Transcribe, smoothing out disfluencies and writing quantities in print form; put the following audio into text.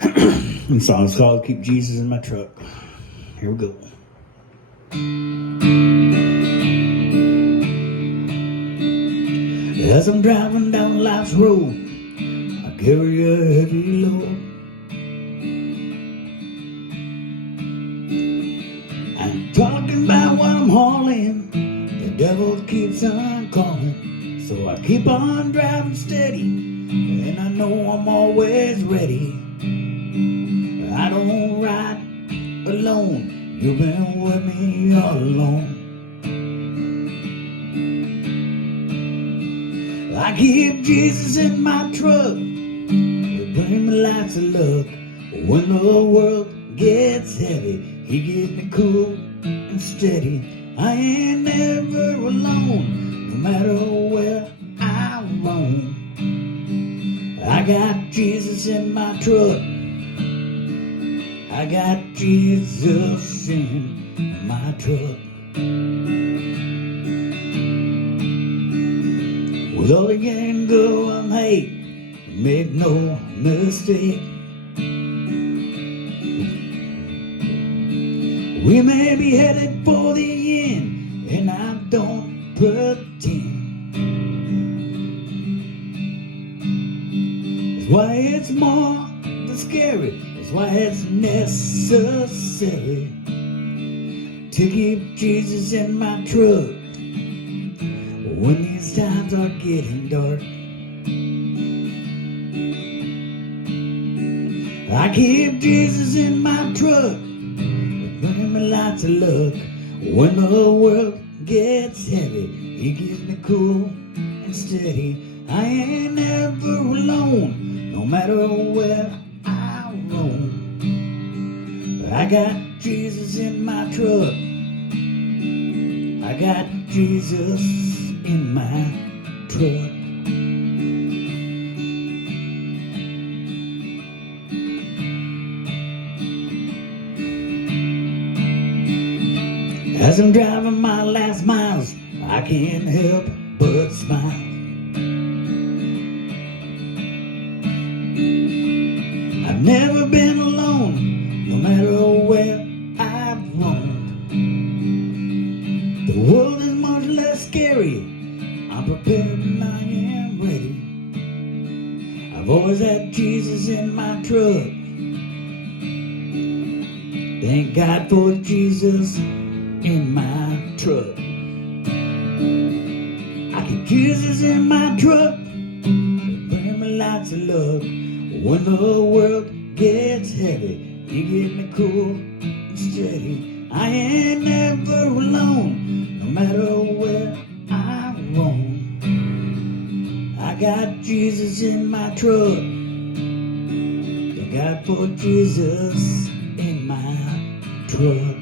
The song's called Keep Jesus in My Truck. Here we go. As I'm driving down life's road, I carry a heavy load. I'm talking about what I'm hauling. The devil keeps on calling, so I keep on driving steady, and I know I'm always ready. I don't ride alone, you've been with me all along. I keep Jesus in my truck, He brings me lots of luck. When the world gets heavy, He keeps me cool and steady. I ain't never alone, no matter where I roam. I got Jesus in my truck, I got Jesus in my truck. With all the anger and hate, make no mistake, we may be headed for the end, and I don't pretend. That's why it's more than scary, that's why it's necessary to keep Jesus in my truck when these times are getting dark. I keep Jesus in my truck, bring me lots of luck. When the world gets heavy, He keeps me cool and steady. I ain't never alone, no matter where I roam. I got Jesus in my truck, I got Jesus in my truck. As I'm driving my last miles, I can't help but smile. I've never been alone, no matter where I've roamed. The world is much less scary, I'm prepared and I am ready. I've always had Jesus in my truck. Thank God for Jesus in my truck. I keep Jesus in my truck, bring me lots of luck. When the world gets heavy, He keeps me cool and steady. I ain't never alone, no matter where I roam. I got Jesus in my truck. Thank God for Jesus in my truck.